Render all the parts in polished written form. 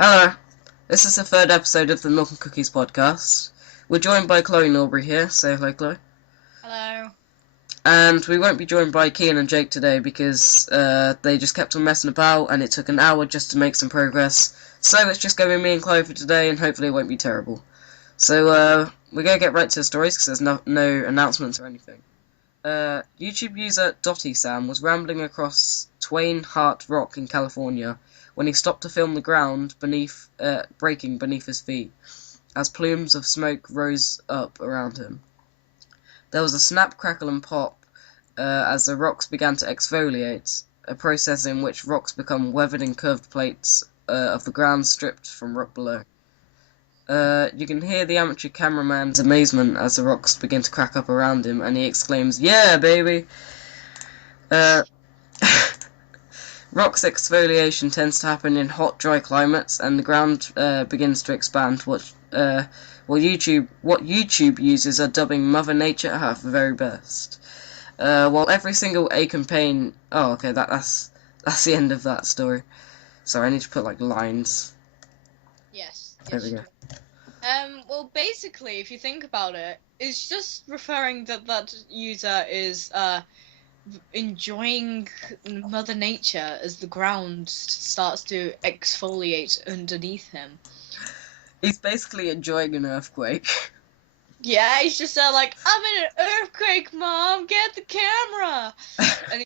Hello, this is the third episode of the Milk and Cookies podcast. We're joined by Chloe and Aubrey here. Say hello, Chloe. Hello. And we won't be joined by Kian and Jake today because they just kept on messing about and it took an hour just to make some progress. So it's just going to be me and Chloe for today and hopefully it won't be terrible. So we're going to get right to the stories because there's no announcements or anything. YouTube user Dotty Sam was rambling across Twain Hart Rock in California when he stopped to film the ground breaking beneath his feet, as plumes of smoke rose up around him. There was a snap, crackle, and pop as the rocks began to exfoliate, a process in which rocks become weathered and curved plates of the ground stripped from rock below. You can hear the amateur cameraman's amazement as the rocks begin to crack up around him, and he exclaims, "Yeah, baby!" Uh, Rocks exfoliation tends to happen in hot, dry climates, and the ground begins to expand. What YouTube users are dubbing Mother Nature at her very best. While every single ache and pain. Oh, okay, that's the end of that story. Sorry, I need to put like lines. Yes. There we go. Well, basically, if you think about it, it's just referring that user is enjoying Mother Nature as the ground starts to exfoliate underneath him. He's basically enjoying an earthquake. Yeah, he's just like, I'm in an earthquake, Mom. Get the camera. And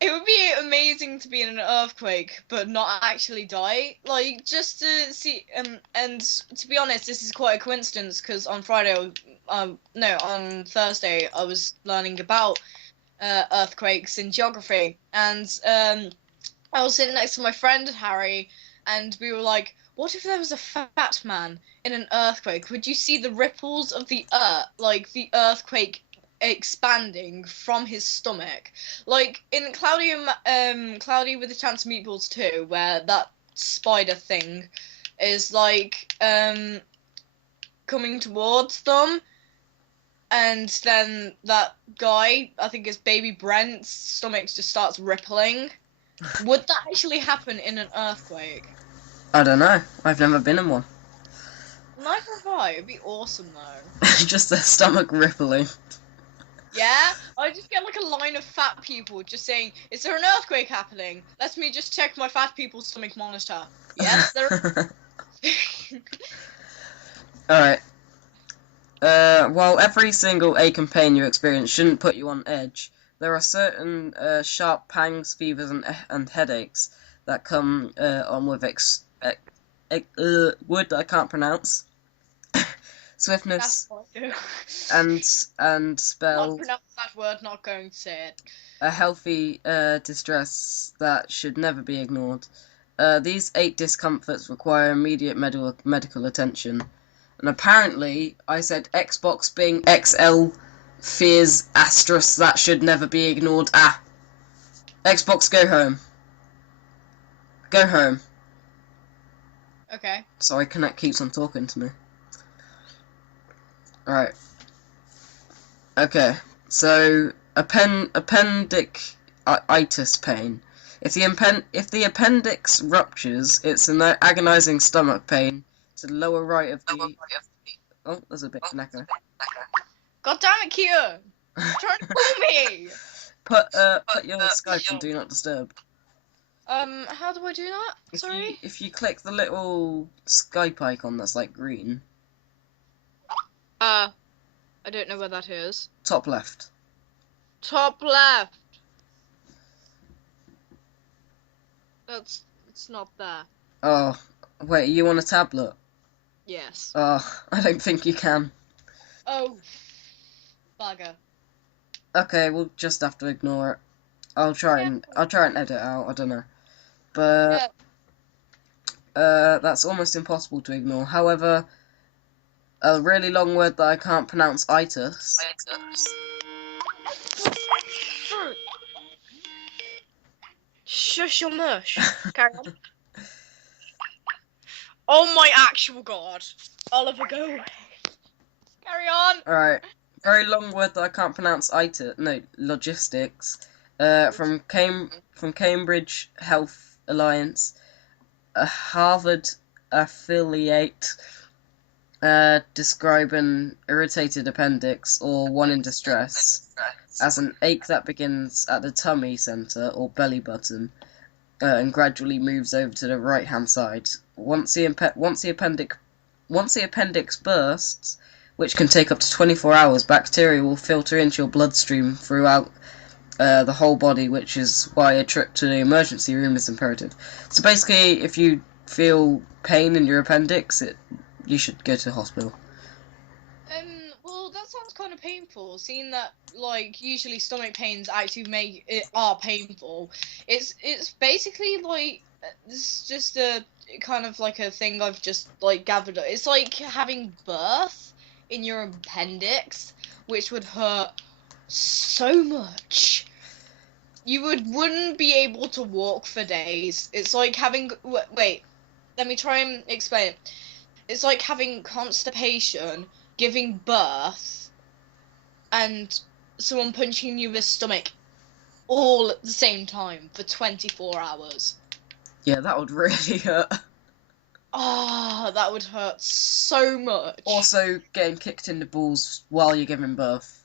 it would be amazing to be in an earthquake, but not actually die. Like, just to see, and to be honest, this is quite a coincidence, because on on Thursday, I was learning about earthquakes in geography, and I was sitting next to my friend Harry, and we were like, what if there was a fat man in an earthquake? Would you see the ripples of the earth, like the earthquake expanding from his stomach, like in Cloudy with a Chance of Meatballs 2, where that spider thing is like coming towards them, and then that guy, I think it's Baby Brent's stomach, just starts rippling. Would that actually happen in an earthquake? I don't know. I've never been in one. Neither have I. It'd be awesome though. Just their stomach rippling. Yeah, I just get like a line of fat people just saying, "Is there an earthquake happening? Let me just check my fat people's stomach monitor." Yes, there. Alright. While every single ache and pain you experience shouldn't put you on edge, there are certain sharp pangs, fevers, and headaches that come on with word that I can't pronounce. Swiftness and spell. Not pronounce that word. Not going to say it. A healthy distress that should never be ignored. These 8 discomforts require immediate medical attention. And apparently, I said Xbox being XL fears asterisk that should never be ignored. Xbox, go home. Go home. Okay. Sorry, Connect keeps on talking to me. Alright. Okay, so appendicitis pain. If the appendix ruptures, it's an agonizing stomach pain to the lower right of the. Oh, there's a bit of an echo. God damn it, Kia! Trying to call me. Put your Skype on Do Not Disturb. How do I do that? Sorry. If you click the little Skype icon that's like green. I don't know where that is. Top left. Top left. It's not there. Oh, wait, you on a tablet? Yes. Oh, I don't think you can. Oh, bugger. Okay, we'll just have to ignore it. I'll try and edit it out. I don't know, but that's almost impossible to ignore. However, a really long word that I can't pronounce, itis. Shush your mush. Carry on. Oh my actual god. Oliver, go away. Carry on. Alright. Very long word that I can't pronounce, itis. No, logistics. From Cambridge Health Alliance. a Harvard affiliate describe an irritated appendix or one in distress as an ache that begins at the tummy center or belly button and gradually moves over to the right hand side. Once the appendix bursts, which can take up to 24 hours, bacteria will filter into your bloodstream throughout the whole body, which is why a trip to the emergency room is imperative. So basically, if you feel pain in your appendix, you should go to the hospital. Well, that sounds kind of painful. Seeing that, like, usually stomach pains actually are painful. It's basically like it's just a kind of like a thing I've just like gathered. It's like having birth in your appendix, which would hurt so much. You wouldn't be able to walk for days. It's like having wait. Let me try and explain it. It's like having constipation, giving birth, and someone punching you in the stomach all at the same time for 24 hours. Yeah, that would really hurt. Ah, that would hurt so much. Also, getting kicked in the balls while you're giving birth.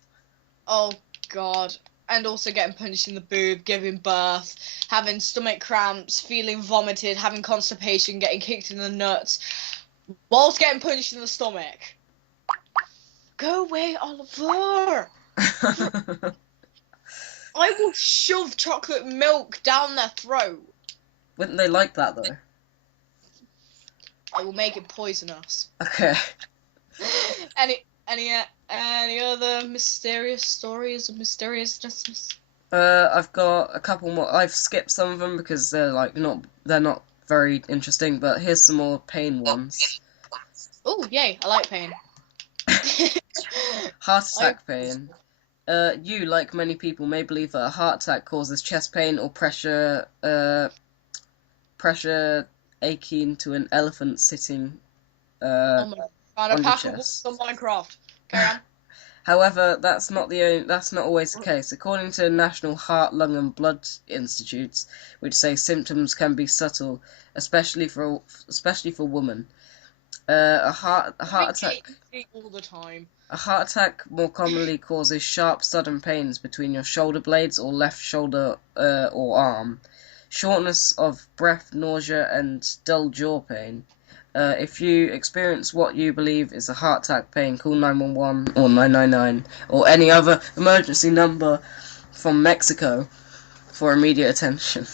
Oh, God. And also getting punched in the boob, giving birth, having stomach cramps, feeling vomited, having constipation, getting kicked in the nuts, whilst getting punched in the stomach. Go away, Oliver! I will shove chocolate milk down their throat. Wouldn't they like that, though? I will make it poisonous. Okay. Any other mysterious stories of mysteriousness? I've got a couple more. I've skipped some of them because they're not very interesting. But here's some more pain ones. Oh, yay! I like pain. Heart attack pain. You, like many people, may believe that a heart attack causes chest pain or pressure aching to an elephant sitting Oh my god! on A your pack of chest. wolves on Minecraft. Carry on. However, that's not always the case. According to the National Heart, Lung and Blood Institutes, which say symptoms can be subtle, especially for women. A heart attack. All the time. A heart attack more commonly causes sharp, sudden pains between your shoulder blades or left shoulder or arm, shortness of breath, nausea, and dull jaw pain. If you experience what you believe is a heart attack pain, call 911 or 999 or any other emergency number from Mexico for immediate attention.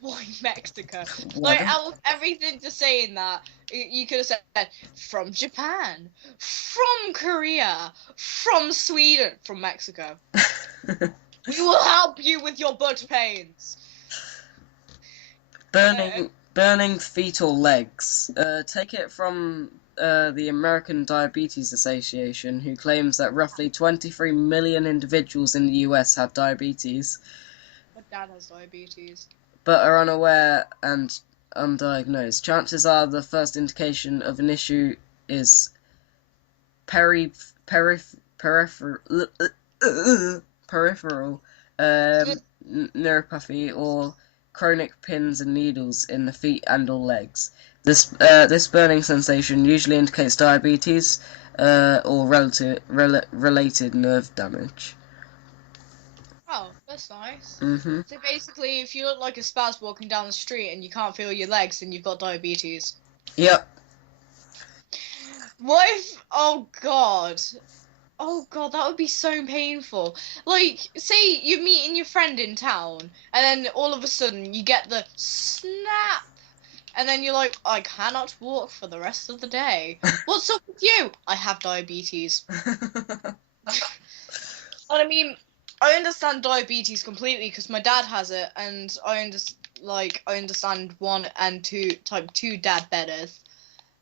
Why Mexico? What? Like, out of everything to say in that, you could have said from Japan, from Korea, from Sweden, from Mexico. We will help you with your butt pains. Burning fetal legs. Take it from the American Diabetes Association, who claims that roughly 23 million individuals in the US have diabetes. My dad has diabetes. But are unaware and undiagnosed. Chances are the first indication of an issue is peripheral neuropathy or chronic pins and needles in the feet and or legs. This burning sensation usually indicates diabetes or related nerve damage. Oh, that's nice. Mm-hmm. So basically, if you look like a spaz walking down the street and you can't feel your legs, then you've got diabetes. Yep. What if... Oh, God. Oh, God, that would be so painful. Like, say you're meeting your friend in town, and then all of a sudden you get the snap. And then you're like, I cannot walk for the rest of the day. What's up with you? I have diabetes. I mean, I understand diabetes completely because my dad has it, and I understand 1 and 2 type 2 diabetes,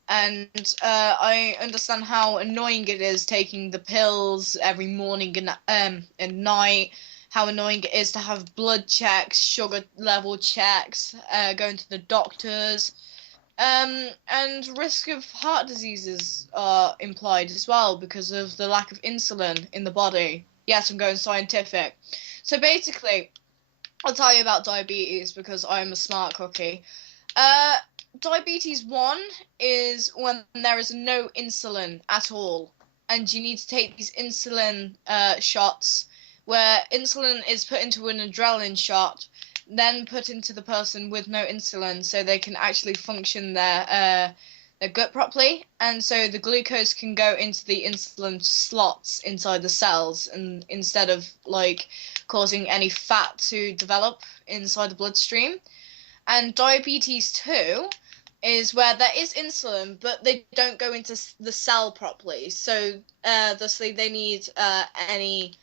and I understand how annoying it is taking the pills every morning and night. How annoying it is to have blood checks, sugar level checks, going to the doctors, and risk of heart diseases are implied as well because of the lack of insulin in the body. Yes, I'm going scientific. So basically, I'll tell you about diabetes because I'm a smart cookie. diabetes 1 is when there is no insulin at all, and you need to take these insulin shots, where insulin is put into an adrenaline shot, then put into the person with no insulin, so they can actually function their gut properly, and so the glucose can go into the insulin slots inside the cells, and instead of like causing any fat to develop inside the bloodstream. And diabetes 2 is where there is insulin, but they don't go into the cell properly. So, thusly, they need any,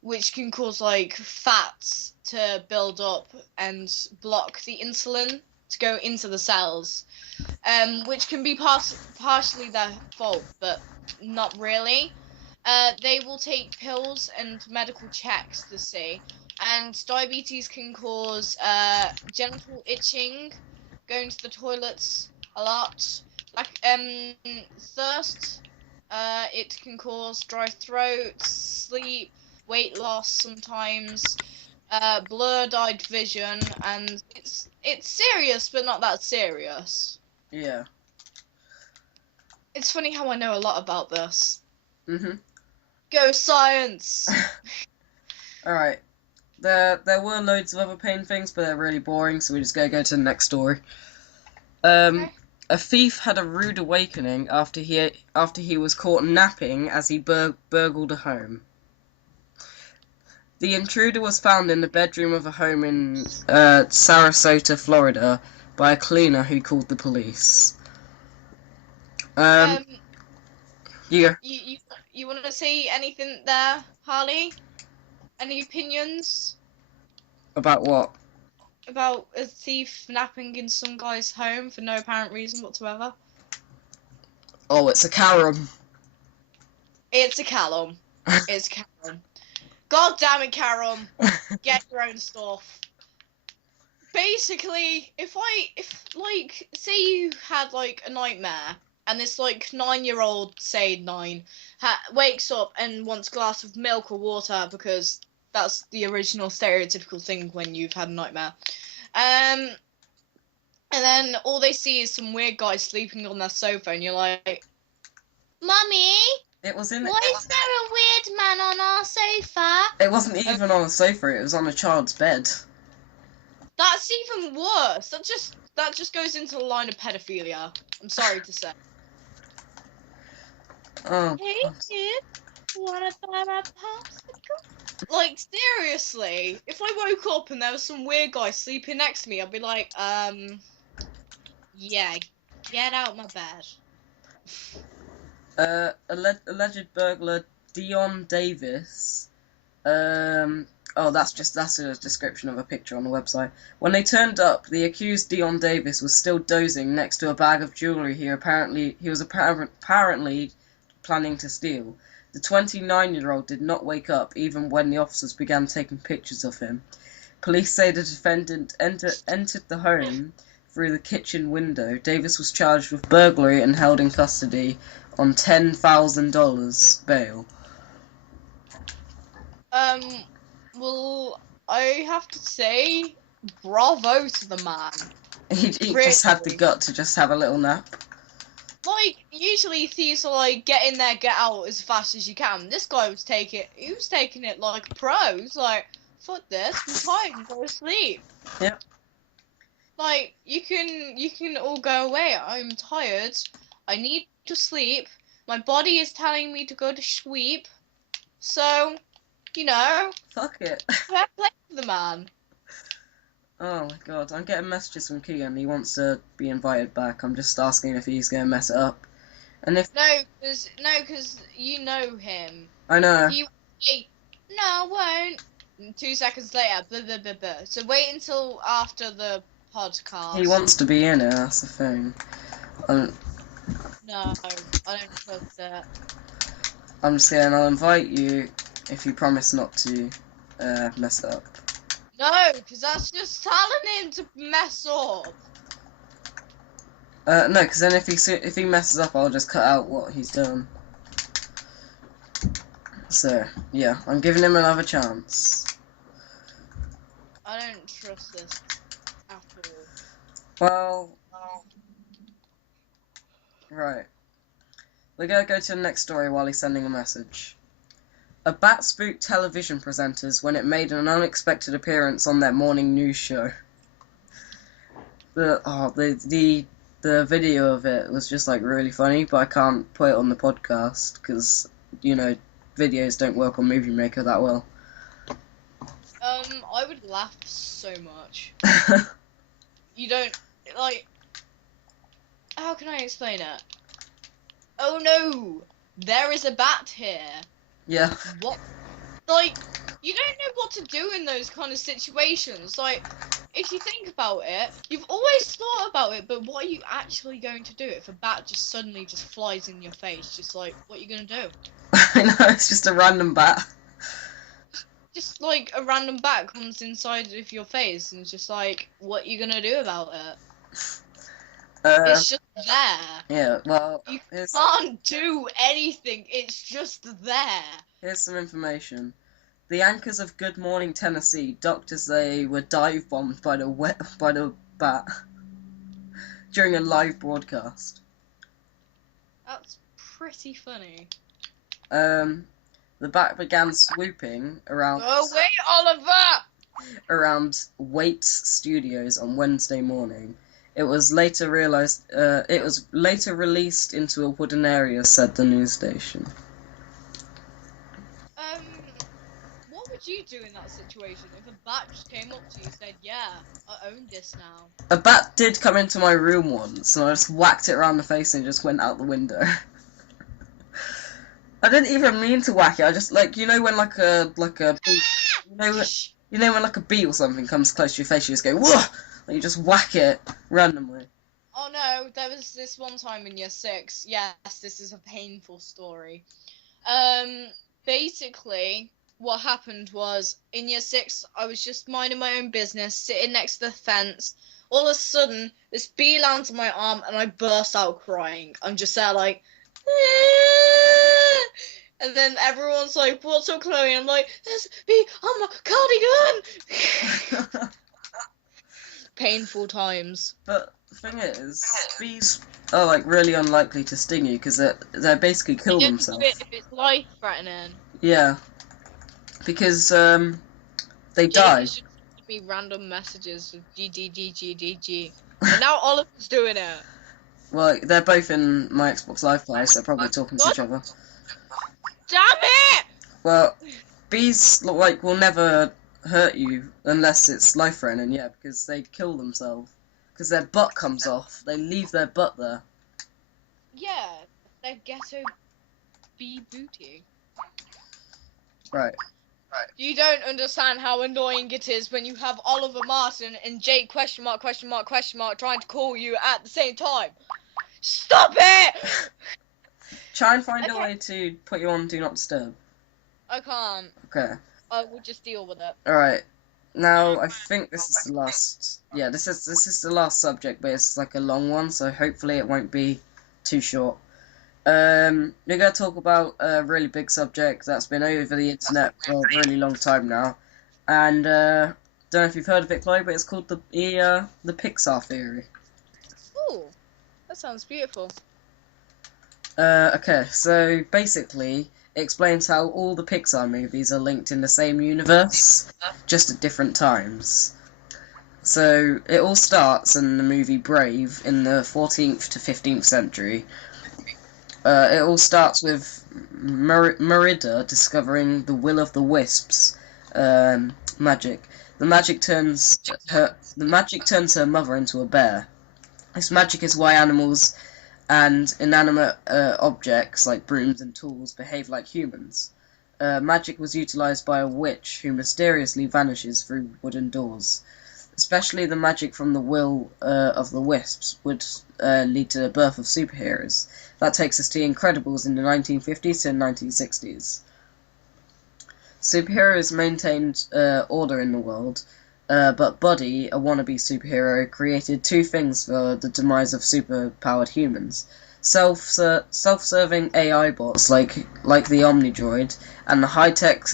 which can cause like fats to build up and block the insulin to go into the cells, which can be partially their fault, but not really. They will take pills and medical checks to see. And diabetes can cause genital itching, going to the toilets a lot, like thirst. It can cause dry throat, sleep, weight loss sometimes, blurred-eyed vision, and it's serious, but not that serious. Yeah. It's funny how I know a lot about this. Mhm. Go science! Alright. There were loads of other pain things, but they're really boring, so we're just gonna go to the next story. Okay. A thief had a rude awakening after he was caught napping as he burgled a home. The intruder was found in the bedroom of a home in Sarasota, Florida, by a cleaner who called the police. Yeah. You want to say anything there, Harley? Any opinions About what? about a thief napping in some guy's home for no apparent reason whatsoever? Oh, it's a Karam. It's a Callum. It's Callum. God damn it, Callum. Get your own stuff. Basically, if like, say you had like a nightmare, and this like 9-year-old, say 9, wakes up and wants a glass of milk or water, because that's the original stereotypical thing when you've had a nightmare. And then all they see is some weird guy sleeping on their sofa, and you're like, Mummy, It was in. why is there a weird man on our sofa? It wasn't even on a sofa. It was on a child's bed. That's even worse. That just goes into the line of pedophilia. I'm sorry to say. Oh. Hey kid, wanna buy my popsicle? Like seriously, if I woke up and there was some weird guy sleeping next to me, I'd be like, yeah, get out my bed. Alleged burglar Dion Davis. That's a description of a picture on the website. When they turned up, the accused Dion Davis was still dozing next to a bag of jewelry he was apparently planning to steal. The 29-year-old did not wake up even when the officers began taking pictures of him. Police say the defendant entered the home through the kitchen window. Davis was charged with burglary and held in custody on $10,000 bail. Well, I have to say, bravo to the man. He just had the gut to just have a little nap. Like, usually thieves are like, get in there, get out as fast as you can. This guy was taking it like a pro. He was like, fuck this, I'm tired, go to sleep. Yep. Like, you can all go away. I'm tired. I need to sleep. My body is telling me to go to sleep. So, you know, Fuck it. fair play to the man. Oh my god, I'm getting messages from Keegan. He wants to be invited back. I'm just asking if he's going to mess it up. And if... No, because you know him. I know. He no, I won't. 2 seconds later, blah, blah, blah, blah. So wait until after the podcast. He wants to be in it, that's the thing. No, I don't trust that. I'm just saying, I'll invite you if you promise not to mess it up. No, because that's just telling him to mess up. No, because then if he messes up, I'll just cut out what he's done. So, yeah, I'm giving him another chance. I don't trust this at all. Well, Right. We're going to go to the next story while he's sending a message. A bat spooked television presenters when it made an unexpected appearance on their morning news show. The video of it was just like really funny, but I can't put it on the podcast because, you know, videos don't work on Movie Maker that well. I would laugh so much. You don't, like, how can I explain it? Oh no, there is a bat here. Yeah. What? Like, you don't know what to do in those kind of situations. Like, if you think about it, you've always thought about it, but what are you actually going to do if a bat just suddenly just flies in your face? Just like, what are you going to do? I know, it's just a random bat. Just like a random bat comes inside of your face and it's just like, what are you going to do about it? It's just there. Yeah, well, You can't do anything. It's just there. Here's some information. The anchors of Good Morning Tennessee ducked as they were dive bombed by the bat during a live broadcast. That's pretty funny. The bat began swooping around. Go away, Oliver! Around Waits Studios on Wednesday morning. It was later released into a wooden area, said the news station. What would you do in that situation if a bat just came up to you and said, yeah, I own this now? A bat did come into my room once, and I just whacked it around the face and it just went out the window. I didn't even mean to whack it. I just, like, you know when like a bee, you know when like a bee or something comes close to your face, you just go whoa, and you just whack it randomly. Oh no, there was this one time in year 6. Yes, this is a painful story. Basically, what happened was in year 6, I was just minding my own business, sitting next to the fence. All of a sudden, this bee lands on my arm, and I burst out crying. I'm just there like. And then everyone's like, what's up, Chloe? And I'm like, there's a bee on my cardigan! Painful times. But the thing is, bees are like really unlikely to sting you because they basically kill themselves. If it's life-threatening. Yeah. Because, they die. You should send me random messages of GGGGGG. And now Oliver's doing it. Well, they're both in my Xbox Live Play, so they're probably talking to each other. Damn it! Well, bees will never hurt you unless it's life-threatening, yeah, because they kill themselves. Because their butt comes off. They leave their butt there. Yeah, they're ghetto bee booty. Right. You don't understand how annoying it is when you have Oliver Martin and Jake question mark trying to call you at the same time. Stop it! Try and find a way to put you on Do Not Disturb. I can't. Okay. I will just deal with it. Alright. Now, I think this is the last... Yeah, this is the last subject, but it's like a long one, so hopefully it won't be too short. We're going to talk about a really big subject that's been over the internet for a really long time now. And, don't know if you've heard of it, Chloe, but it's called the Pixar theory. Ooh, that sounds beautiful. Okay, so basically, it explains how all the Pixar movies are linked in the same universe, just at different times. So, it all starts in the movie Brave in the 14th to 15th century. It all starts with Merida discovering the will of the wisps magic. The magic turns her mother into a bear. This magic is why animals and inanimate objects like brooms and tools behave like humans. Magic was utilized by a witch who mysteriously vanishes through wooden doors. Especially the magic from the will of the wisps would lead to the birth of superheroes. That takes us to the Incredibles in the 1950s to 1960s. Superheroes maintained order in the world, but Buddy, a wannabe superhero, created two things for the demise of superpowered humans. Self-serving AI bots like the Omnidroid, and the high-tech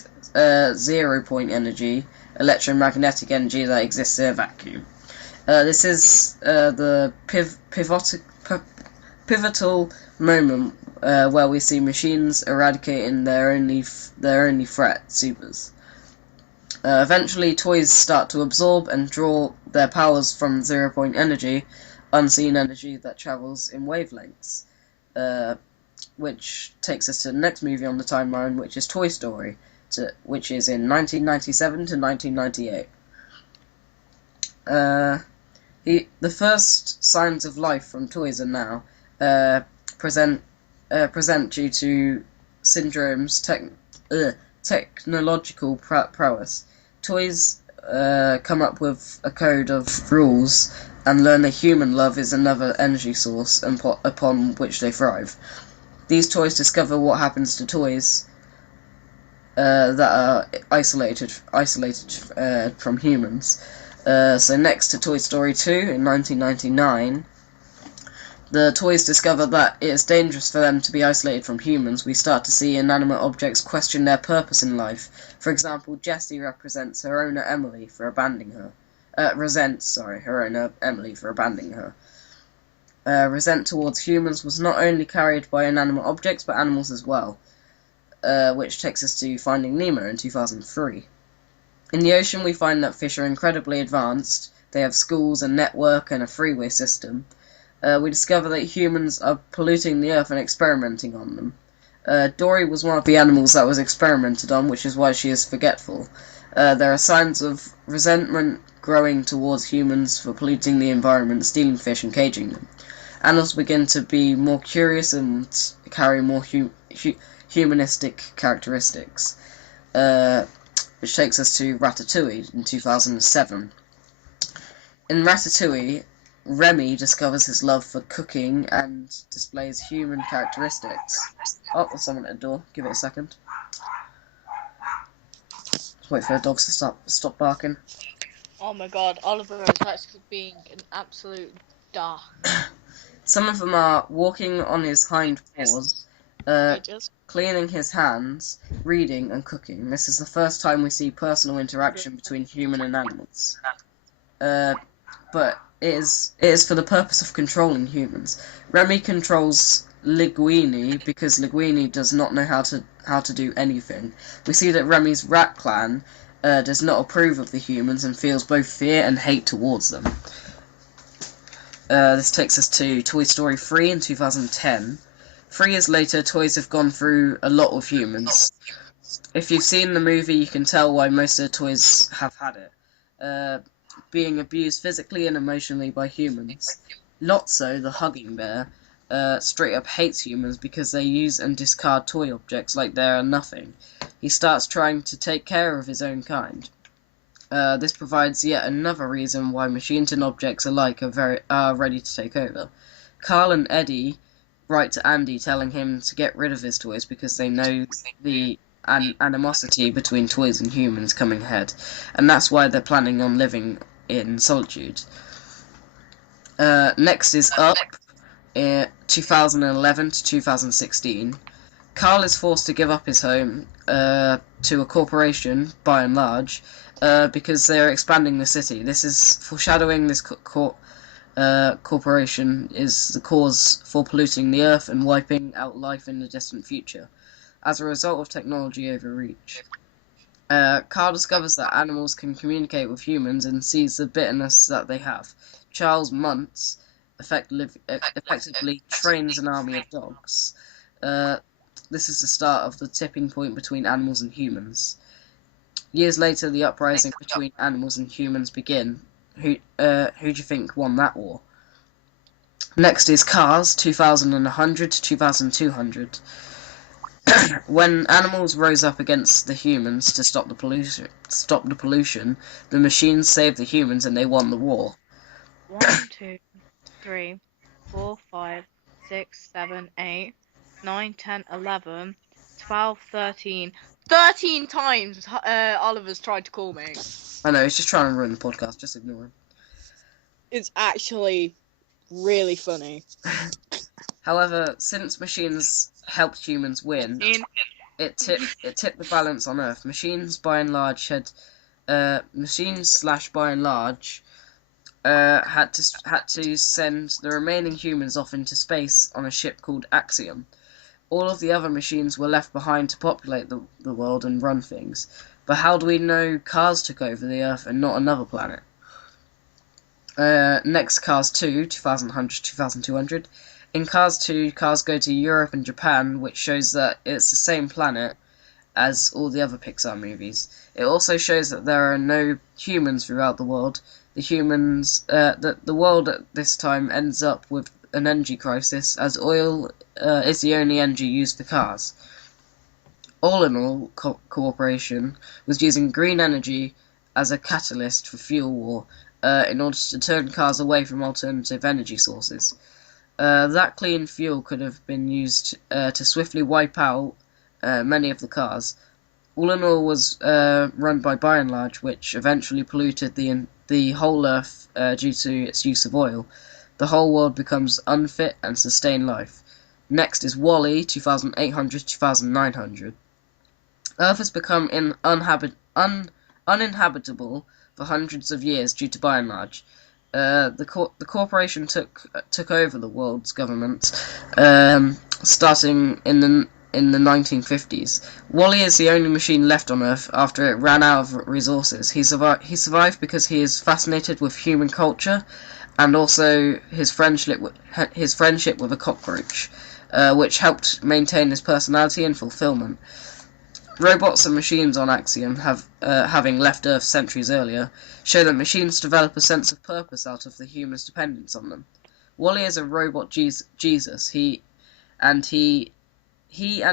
zero-point energy, electromagnetic energy that exists in a vacuum. This is the pivotal moment where we see machines eradicating their only threat, supers. Eventually, toys start to absorb and draw their powers from zero-point energy, unseen energy that travels in wavelengths, which takes us to the next movie on the timeline, which is Toy Story, which is in 1997 to 1998. The first signs of life from toys are now present due to syndrome's technological prowess. Toys come up with a code of rules and learn that human love is another energy source upon which they thrive. These toys discover what happens to toys that are isolated from humans. So next to Toy Story 2 in 1999, the toys discover that it is dangerous for them to be isolated from humans. We start to see inanimate objects question their purpose in life. For example, Jessie represents her owner Emily for abandoning her. Resents her owner Emily for abandoning her. Resent towards humans was not only carried by inanimate objects but animals as well, which takes us to Finding Nemo in 2003. In the ocean, we find that fish are incredibly advanced. They have schools, a network, and a freeway system. We discover that humans are polluting the earth and experimenting on them. Dory was one of the animals that was experimented on, which is why she is forgetful. There are signs of resentment growing towards humans for polluting the environment, stealing fish, and caging them. Animals begin to be more curious and carry more humanistic characteristics. Which takes us to Ratatouille in 2007. In Ratatouille, Remy discovers his love for cooking and displays human characteristics. Oh, there's someone at the door. Give it a second. Just wait for the dogs to stop barking. Oh my god, Oliver is actually being an absolute dark. Some of them are walking on his hind paws, cleaning his hands, reading, and cooking. This is the first time we see personal interaction between human and animals. But it is for the purpose of controlling humans. Remy controls Linguini because Linguini does not know how to do anything. We see that Remy's rat clan does not approve of the humans and feels both fear and hate towards them. This takes us to Toy Story 3 in 2010. 3 years later, toys have gone through a lot of humans. If you've seen the movie, you can tell why most of the toys have had it. Being abused physically and emotionally by humans. Lotso, the hugging bear, straight up hates humans because they use and discard toy objects like they are nothing. He starts trying to take care of his own kind. This provides yet another reason why machines and objects alike are ready to take over. Carl and Eddie write to Andy telling him to get rid of his toys because they know the animosity between toys and humans coming ahead, and that's why they're planning on living in solitude. Next is Up, 2011 to 2016. Carl is forced to give up his home to a corporation, by and large, because they are expanding the city. This is foreshadowing this corporation is the cause for polluting the earth and wiping out life in the distant future, as a result of technology overreach. Carl discovers that animals can communicate with humans and sees the bitterness that they have. Charles Muntz effectively trains an army of dogs. This is the start of the tipping point between animals and humans. Years later, the uprising between animals and humans begin. Who do you think won that war? Next is Cars, 2100 to 2200. When animals rose up against the humans to stop the pollution, the machines saved the humans and they won the war. 1, 2, 3, 4, 5, 6, 7, 8, 9, 10, 11, 12, 13. 13 times Oliver's tried to call me. I know, he's just trying to ruin the podcast, just ignore him. It's actually really funny. However, since machines helped humans win, it tipped the balance on Earth. Machines by and large had to send the remaining humans off into space on a ship called Axiom. All of the other machines were left behind to populate the world and run things. But how do we know cars took over the Earth and not another planet? Next, Cars 2, 2200. In Cars 2, cars go to Europe and Japan, which shows that it's the same planet as all the other Pixar movies. It also shows that there are no humans throughout the world. The world at this time ends up with an energy crisis, as oil is the only energy used for cars. All in all, Corporation was using green energy as a catalyst for fuel war in order to turn cars away from alternative energy sources. That clean fuel could have been used to swiftly wipe out many of the cars. All in all was run by and large, which eventually polluted the whole Earth due to its use of oil. The whole world becomes unfit and sustain life. Next is WALL-E, 2800-2900. Earth has become uninhabitable for hundreds of years due to and large. The corporation took over the world's government, starting in the 1950s. WALL-E is the only machine left on Earth after it ran out of resources. He survived because he is fascinated with human culture, and also his friendship with a cockroach, which helped maintain his personality and fulfillment. Robots and machines on Axiom, having left Earth centuries earlier, show that machines develop a sense of purpose out of the human's dependence on them. WALL-E is a robot Jesus. He and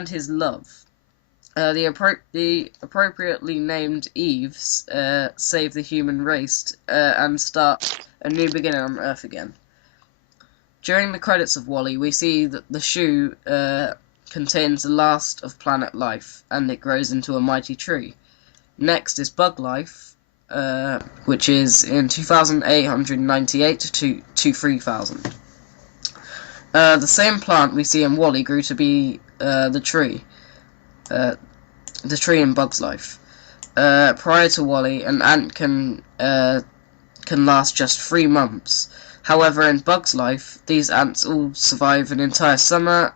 his love. The appropriately named Eves save the human race and start a new beginning on Earth again. During the credits of WALL-E, we see that the shoe contains the last of planet life, and it grows into a mighty tree. Next is Bug Life, which is in 2898 to 3000. The same plant we see in WALL-E grew to be the tree in Bug's Life. Prior to WALL-E, an ant can last just 3 months. However, in Bug's Life, these ants all survive an entire summer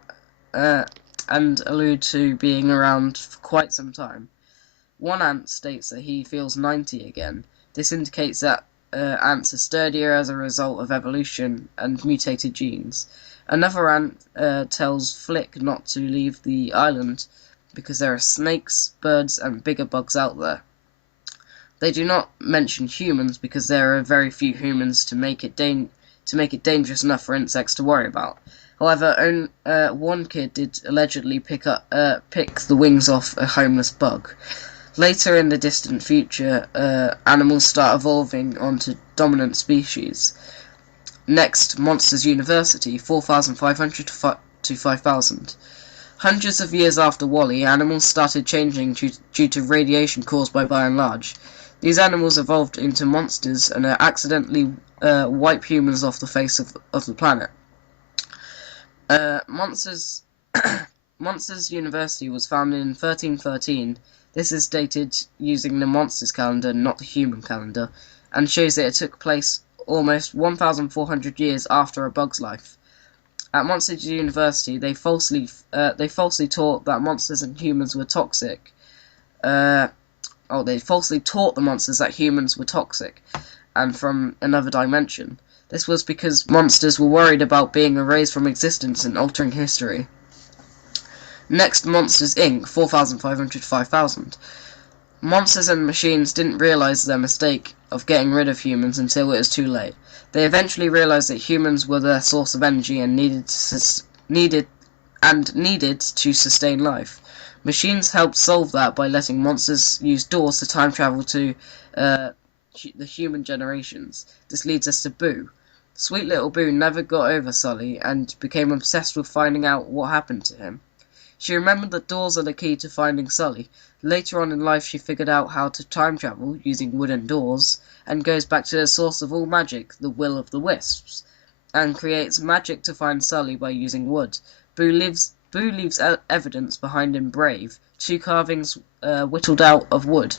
and allude to being around for quite some time. One ant states that he feels 90 again. This indicates that ants are sturdier as a result of evolution and mutated genes. Another ant tells Flick not to leave the island because there are snakes, birds, and bigger bugs out there. They do not mention humans because there are very few humans to make it dangerous enough for insects to worry about. However, one kid did allegedly pick the wings off a homeless bug. Later in the distant future, animals start evolving onto dominant species. Next, Monsters University, 4500 to 5000. Hundreds of years after WALL-E, animals started changing due to radiation caused by and large. These animals evolved into monsters and accidentally wipe humans off the face of the planet. Monsters University was founded in 1313. This is dated using the Monsters calendar, not the human calendar, and shows that it took place almost 1,400 years after A Bug's Life. At Monsters University, they falsely taught that monsters and humans were toxic. They falsely taught the monsters that humans were toxic and from another dimension. This was because monsters were worried about being erased from existence and altering history. Next, Monsters Inc., 4500 to 5000. Monsters and machines didn't realize their mistake of getting rid of humans until it was too late. They eventually realized that humans were their source of energy and needed to sustain life. Machines helped solve that by letting monsters use doors to time travel to the human generations. This leads us to Boo. Sweet little Boo never got over Sully and became obsessed with finding out what happened to him. She remembered that doors are the key to finding Sully. Later on in life, she figured out how to time travel using wooden doors and goes back to the source of all magic, the Will of the Wisps, and creates magic to find Sully by using wood. Boo leaves evidence behind in Brave, 2 carvings whittled out of wood.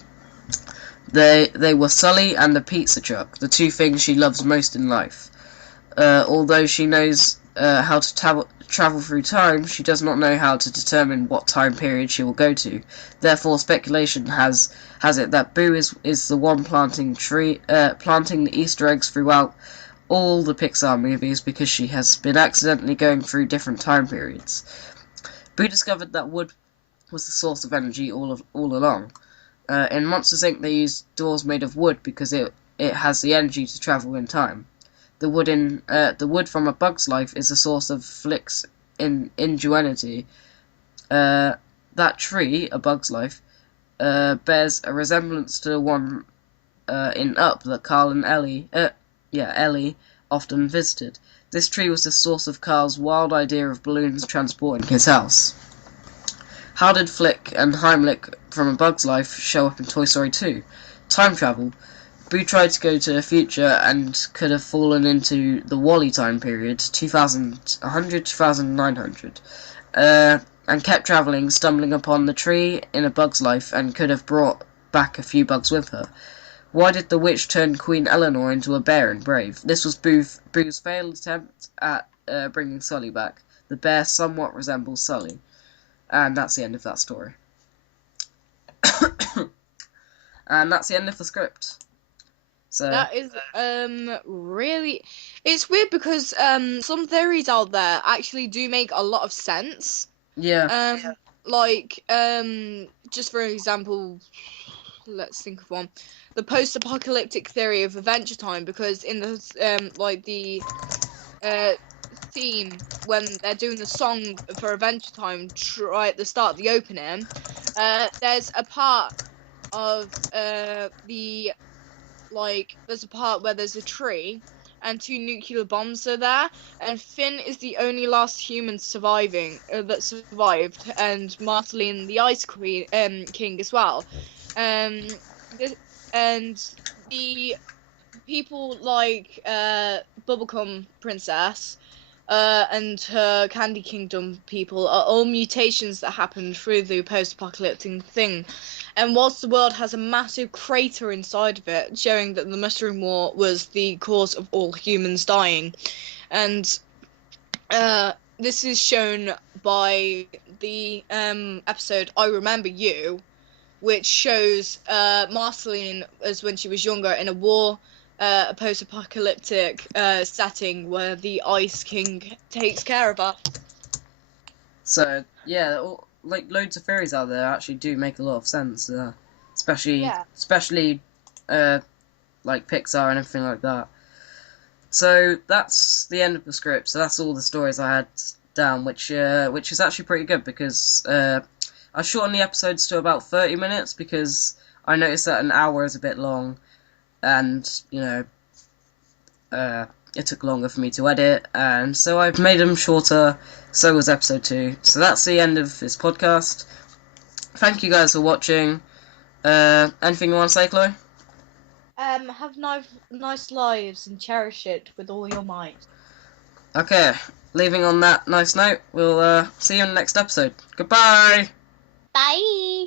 They were Sully and the pizza truck, the two things she loves most in life. Although she knows how to travel through time, she does not know how to determine what time period she will go to. Therefore, speculation has it that Boo is the one planting the Easter eggs throughout all the Pixar movies because she has been accidentally going through different time periods. Boo discovered that wood was the source of energy all along. In Monsters Inc., they use doors made of wood because it has the energy to travel in time. The wood from A Bug's Life is a source of Flick's ingenuity. That tree, A Bug's Life, bears a resemblance to one in Up that Carl and Ellie often visited. This tree was the source of Carl's wild idea of balloons transporting his house. How did Flick and Heimlich from A Bug's Life show up in Toy Story 2? Time travel. Boo tried to go to the future and could have fallen into the Wall-E time period, 2100 2900, and kept travelling, stumbling upon the tree in A Bug's Life, and could have brought back a few bugs with her. Why did the witch turn Queen Eleanor into a bear in Brave? This was Boo's failed attempt at bringing Sully back. The bear somewhat resembles Sully. And that's the end of that story. And that's the end of the script. So that is really, it's weird because some theories out there actually do make a lot of sense. yeah, Like just for example, let's think of one. The post-apocalyptic theory of Adventure Time, because in the like the theme when they're doing the song for Adventure Time right at the start of the opening, there's a part of there's a part where there's a tree and two nuclear bombs are there, and Finn is the only last human surviving that survived, and Marceline the Ice Queen King as well. And the people like Bubblegum Princess and her Candy Kingdom people are all mutations that happened through the post-apocalyptic thing. And whilst the world has a massive crater inside of it, showing that the Mushroom War was the cause of all humans dying. And this is shown by the episode I Remember You, which shows Marceline as when she was younger in a post-apocalyptic setting where the Ice King takes care of her. so yeah, like loads of theories out there actually do make a lot of sense, especially like Pixar and everything like that. So that's the end of the script. So that's all the stories I had down, which is actually pretty good because I shortened the episodes to about 30 minutes because I noticed that an hour is a bit long, and it took longer for me to edit, and so I've made them shorter. So was episode 2. So that's the end of this podcast. Thank you guys for watching. Anything you want to say, Chloe? Have nice lives and cherish it with all your might. Okay, leaving on that nice note, we'll see you in the next episode. Goodbye! Bye!